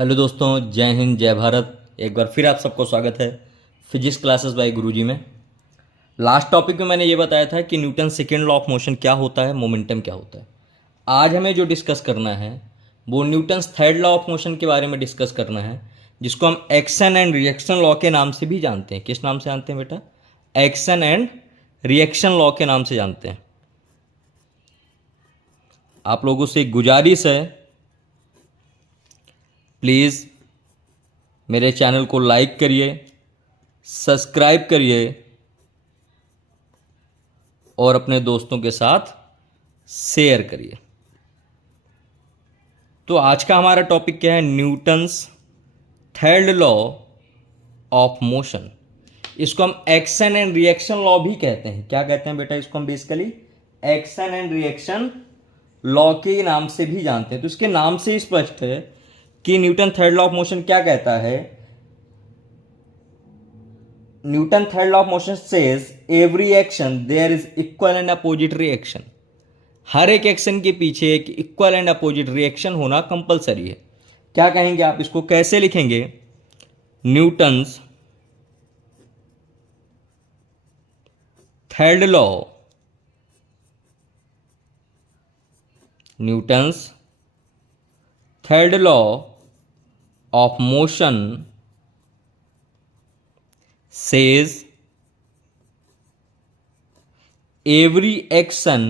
Hello दोस्तों, जय हिंद जय भारत। एक बार फिर आप सबको स्वागत है फिजिक्स क्लासेस बाय गुरुजी में। लास्ट टॉपिक में मैंने ये बताया था कि Newton second law of motion क्या होता है, मोमेंटम क्या होता है। आज हमें जो डिस्कस करना है वो Newton's third law of motion के बारे में डिस्कस करना है, जिसको हम एक्शन एंड रिएक्शन लॉ के नाम से भी जानते हैं। किस नाम से जानते हैं बेटा? एक्शन एंड रिएक्शन लॉ के नाम से जानते हैं। आप लोगों से एक गुजारिश है, प्लीज़ मेरे चैनल को लाइक करिए, सब्सक्राइब करिए और अपने दोस्तों के साथ शेयर करिए। तो आज का हमारा टॉपिक क्या है? Newton's third law of motion. इसको हम एक्शन एंड रिएक्शन लॉ भी कहते हैं। क्या कहते हैं बेटा? इसको हम basically action and reaction law के नाम से भी जानते हैं। तो इसके नाम से स्पष्ट है कि Newton third law of motion क्या कहता है। Newton third law of motion says every action there is equal and opposite reaction. हर एक एक्शन के पीछे एक इक्वल एंड अपोजिट रिएक्शन होना कंपलसरी है। क्या कहेंगे आप इसको? कैसे लिखेंगे? Newton's third law, Newton's third law of motion says every action,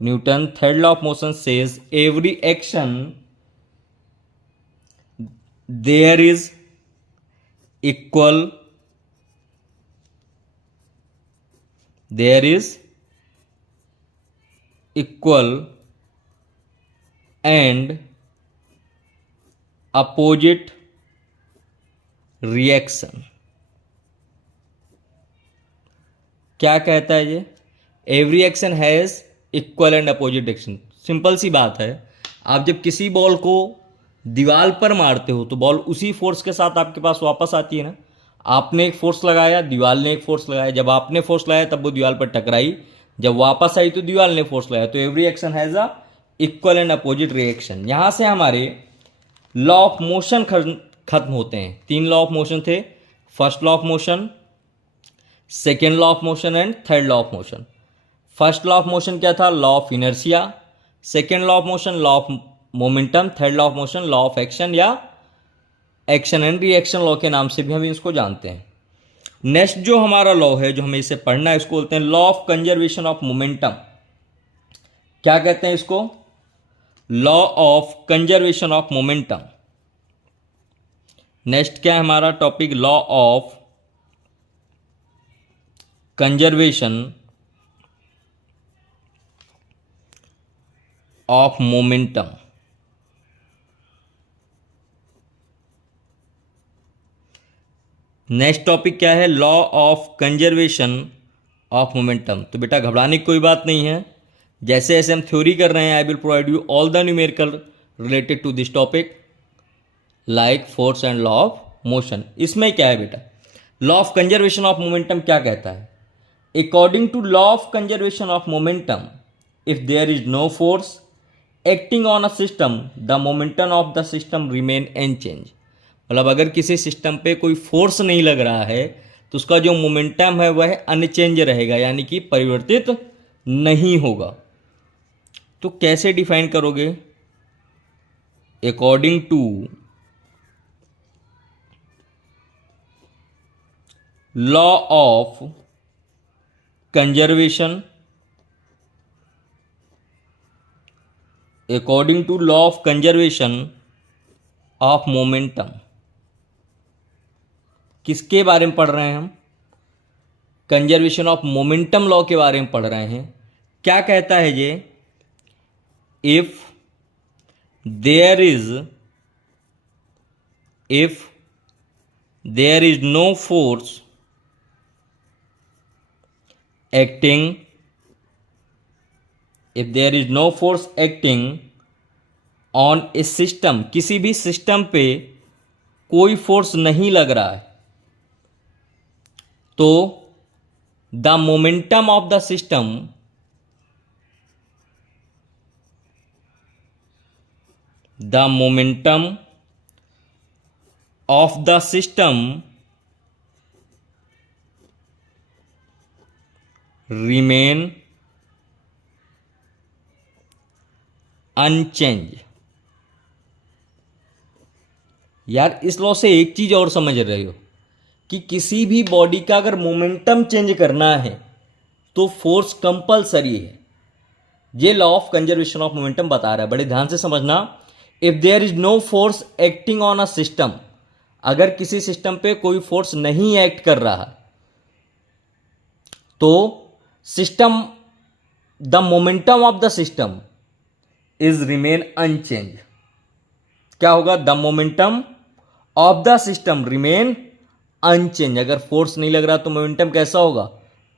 Newton third law of motion says every action there is equal, there is equal and opposite reaction. क्या कहता है ये? Every action has equal and opposite action. Simple सी बात है, आप जब किसी बॉल को दीवार पर मारते हो तो बॉल उसी फोर्स के साथ आपके पास वापस आती है ना। आपने एक फोर्स लगाया, दीवार ने एक फोर्स लगाया। जब आपने फोर्स लगाया तब वो दीवार पर टकराई, जब वापस आई तो दीवार ने फोर्स लगाया। तो every action has a equal and opposite reaction. यहां से हमारे लॉ ऑफ मोशन खत्म होते हैं। 3 लॉ ऑफ मोशन थे, first law of motion, second law of motion and third law of motion. First law of motion क्या था? Law of inertia. Second law of motion law of momentum. Third law of motion law of action या action and reaction law के नाम से भी हम इसको जानते हैं। नेक्स्ट जो हमारा लॉ है, जो हमें इसे पढ़ना है, इसको बोलते हैं law of conservation of momentum. क्या कहते हैं इसको? Law of conservation of momentum. Next क्या है हमारा topic? Law of conservation of momentum. Next topic क्या है? Law of conservation of momentum. तो बेटा घबराने की कोई बात नहीं है। जैसे जैसे हम थ्योरी कर रहे हैं, I will provide you all the numerical related to this topic, like force and law of motion. इसमें क्या है बेटा? Law of conservation of momentum क्या कहता है? According to law of conservation of momentum, if there is no force acting on a system the momentum of the system remain unchange. मतलब अगर किसी सिस्टम पे कोई फोर्स नहीं लग रहा है तो उसका जो मोमेंटम है वह अनचेंज रहेगा, यानी कि परिवर्तित नहीं होगा। तो कैसे डिफाइन करोगे? According to law of conservation, according to law of conservation of momentum. किसके बारे में पढ़ रहे हैं हम? कंजर्वेशन ऑफ मोमेंटम लॉ के बारे में पढ़ रहे हैं। क्या कहता है ये? If there is no force acting, if there is no force acting on a system, किसी भी सिस्टम पे कोई फोर्स नहीं लग रहा है, तो the momentum of the system the momentum of the system remain unchange. यार इस लॉ से एक चीज और समझ रहे हो कि किसी भी बॉडी का अगर मोमेंटम चेंज करना है तो फोर्स कंपलसरी है। ये law of conservation of momentum बता रहा है, बड़े ध्यान से समझना। If there is no force acting on a system, अगर किसी सिस्टम पे कोई फोर्स नहीं एक्ट कर रहा तो system, the momentum of the system is remain unchange. क्या होगा? The momentum of the system remain unchange. अगर फोर्स नहीं लग रहा तो मोमेंटम कैसा होगा?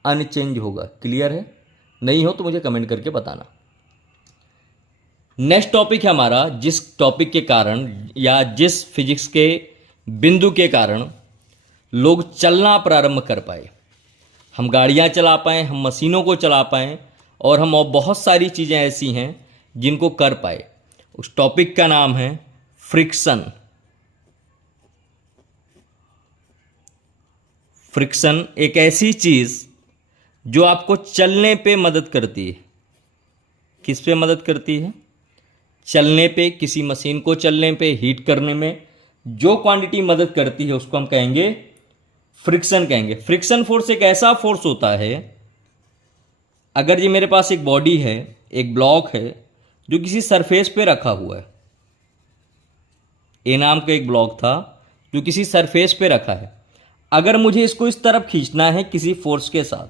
अनचेंज होगा। क्लियर है? नहीं हो तो मुझे कमेंट करके बताना। नेक्स्ट टॉपिक है हमारा, जिस टॉपिक के कारण या जिस फिजिक्स के बिंदु के कारण लोग चलना प्रारंभ कर पाए, हम गाड़ियां चला पाए, हम मशीनों को चला पाए, और हम और बहुत सारी चीज़ें ऐसी हैं जिनको कर पाए। उस टॉपिक का नाम है फ्रिक्शन। फ्रिक्शन एक ऐसी चीज जो आपको चलने पे मदद करती है। किस पे मदद करती है? चलने पे, किसी मशीन को चलने पे, हीट करने में जो क्वांटिटी मदद करती है उसको हम कहेंगे फ्रिक्शन कहेंगे। फ्रिक्शन फोर्स एक ऐसा फोर्स होता है, अगर ये मेरे पास एक बॉडी है, एक ब्लॉक है जो किसी सरफेस पे रखा हुआ है, ए नाम का एक ब्लॉक था जो किसी सरफेस पे रखा है, अगर मुझे इसको इस तरफ खींचना है किसी फोर्स के साथ,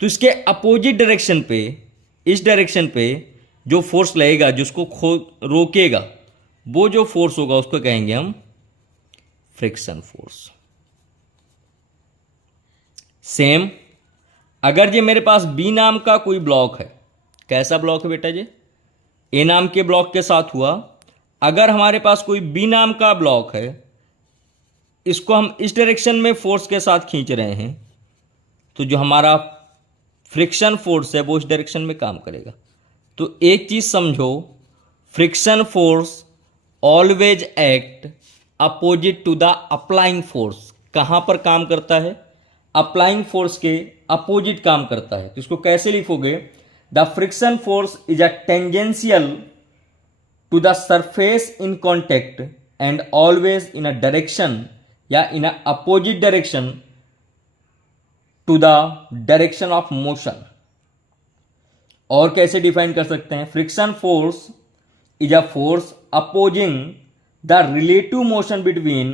तो इसके अपोजिट डायरेक्शन पे, इस डायरेक्शन पे जो फोर्स लगेगा, जिसको रोकेगा, वो जो फोर्स होगा उसको कहेंगे हम फ्रिक्शन फोर्स। सेम अगर ये मेरे पास बी नाम का कोई ब्लॉक है, कैसा ब्लॉक है बेटा जी? ए नाम के ब्लॉक के साथ हुआ। अगर हमारे पास कोई बी नाम का ब्लॉक है, इसको हम इस डायरेक्शन में फोर्स के साथ खींच रहे हैं, तो जो हमारा फ्रिक्शन फोर्स है वो इस डायरेक्शन में काम करेगा। तो एक चीज समझो, friction force always act opposite to the applying force. कहां पर काम करता है? अप्लाइंग फोर्स के अपोजिट काम करता है। तो इसको कैसे लिखोगे? The friction force is a tangential to the surface in contact and always in a direction या in a opposite direction to the direction of motion. और कैसे डिफाइन कर सकते हैं? Friction force is a force opposing the relative motion between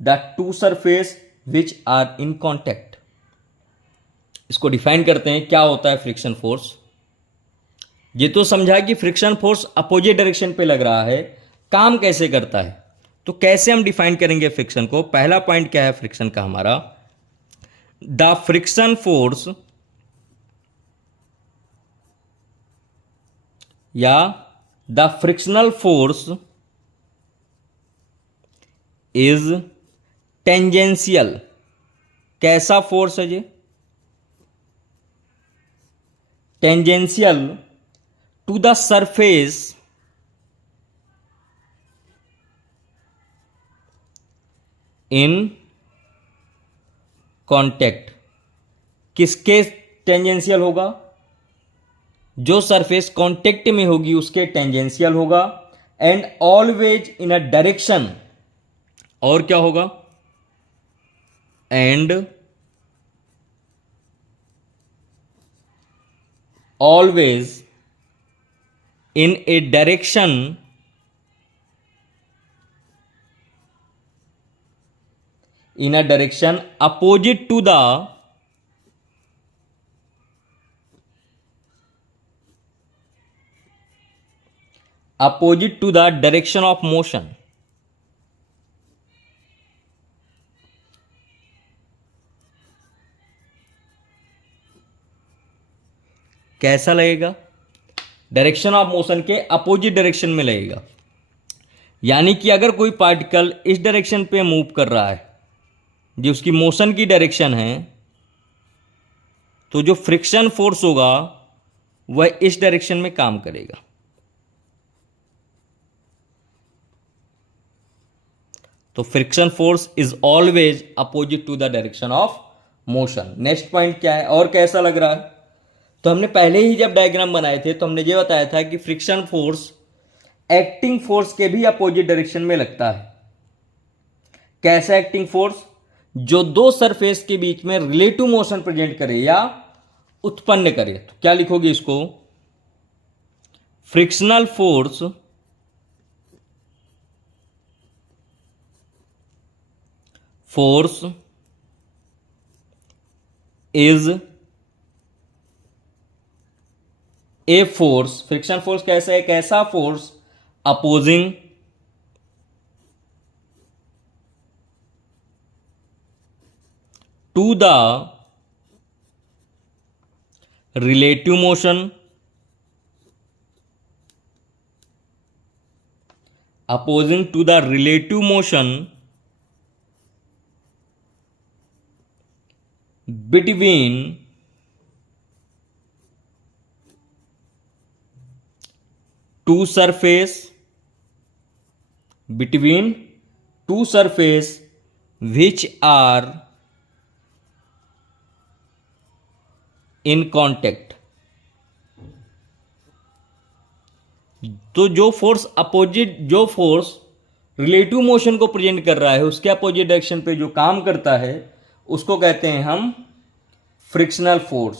the two surface which are in contact. इसको define करते हैं, क्या होता है फ्रिक्शन फोर्स। ये तो समझा कि फ्रिक्शन फोर्स अपोजिट डायरेक्शन पे लग रहा है, काम कैसे करता है, तो कैसे हम डिफाइन करेंगे फ्रिक्शन को। पहला पॉइंट क्या है फ्रिक्शन का हमारा? द फ्रिक्शन फोर्स या the frictional force is tangential. कैसा फोर्स है ये? Tangential to the surface in contact. किसके टेंजेंशियल होगा? जो सरफेस कॉन्टेक्ट में होगी उसके टेंजेंशियल होगा। And always in a direction, और क्या होगा? And always in a direction in a direction opposite to the direction of motion। कैसा लगेगा? डायरेक्शन ऑफ मोशन के अपोजिट डायरेक्शन में लगेगा। यानी कि अगर कोई पार्टिकल इस डायरेक्शन पे मूव कर रहा है, जो उसकी मोशन की डायरेक्शन है, तो जो फ्रिक्शन फोर्स होगा वह इस डायरेक्शन में काम करेगा। तो friction force is always opposite to the direction of motion. Next point क्या है और कैसा लग रहा है? तो हमने पहले ही जब डायग्राम बनाए थे तो हमने ये बताया था कि फ्रिक्शन फोर्स एक्टिंग फोर्स के भी अपोजिट डायरेक्शन में लगता है। कैसा एक्टिंग फोर्स? जो दो सरफेस के बीच में रिलेटिव मोशन प्रेजेंट करे या उत्पन्न करे। तो क्या लिखोगे इसको? Frictional force is a force. Friction force कैसा है? एक ऐसा force opposing to the relative motion, opposing to the relative motion between two surface which are in contact। तो जो फोर्स रिलेटिव मोशन को प्रेजेंट कर रहा है उसके अपोजिट डायरेक्शन पे जो काम करता है उसको कहते हैं हम फ्रिक्शनल फोर्स।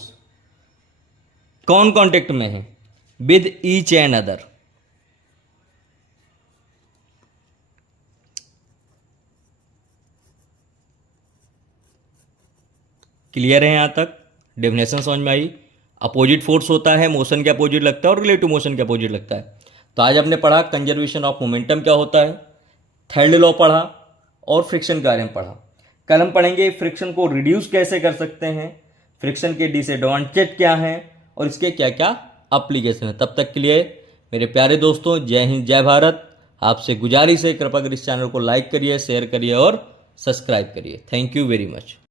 कौन कांटेक्ट में है? With each and other. Clear है यहां तक? डेफिनेशन समझ में आई? अपोजिट फोर्स होता है, मोशन के अपोजिट लगता है और रिलेटिव मोशन के अपोजिट लगता है। तो आज हमने पढ़ा कंजर्वेशन ऑफ मोमेंटम क्या होता है, थर्ड लॉ पढ़ा और फ्रिक्शन के बारे में पढ़ा। कल हम पढ़ेंगे फ्रिक्शन को रिड्यूस कैसे कर सकते हैं, फ्रिक्शन के डिसएडवांटेज क्या हैं और इसके क्या क्या एप्लीकेशन है। तब तक के लिए मेरे प्यारे दोस्तों, जय हिंद जय भारत। आपसे गुजारिश है कृपया कर इस चैनल को लाइक करिए, शेयर करिए और सब्सक्राइब करिए। Thank you very much.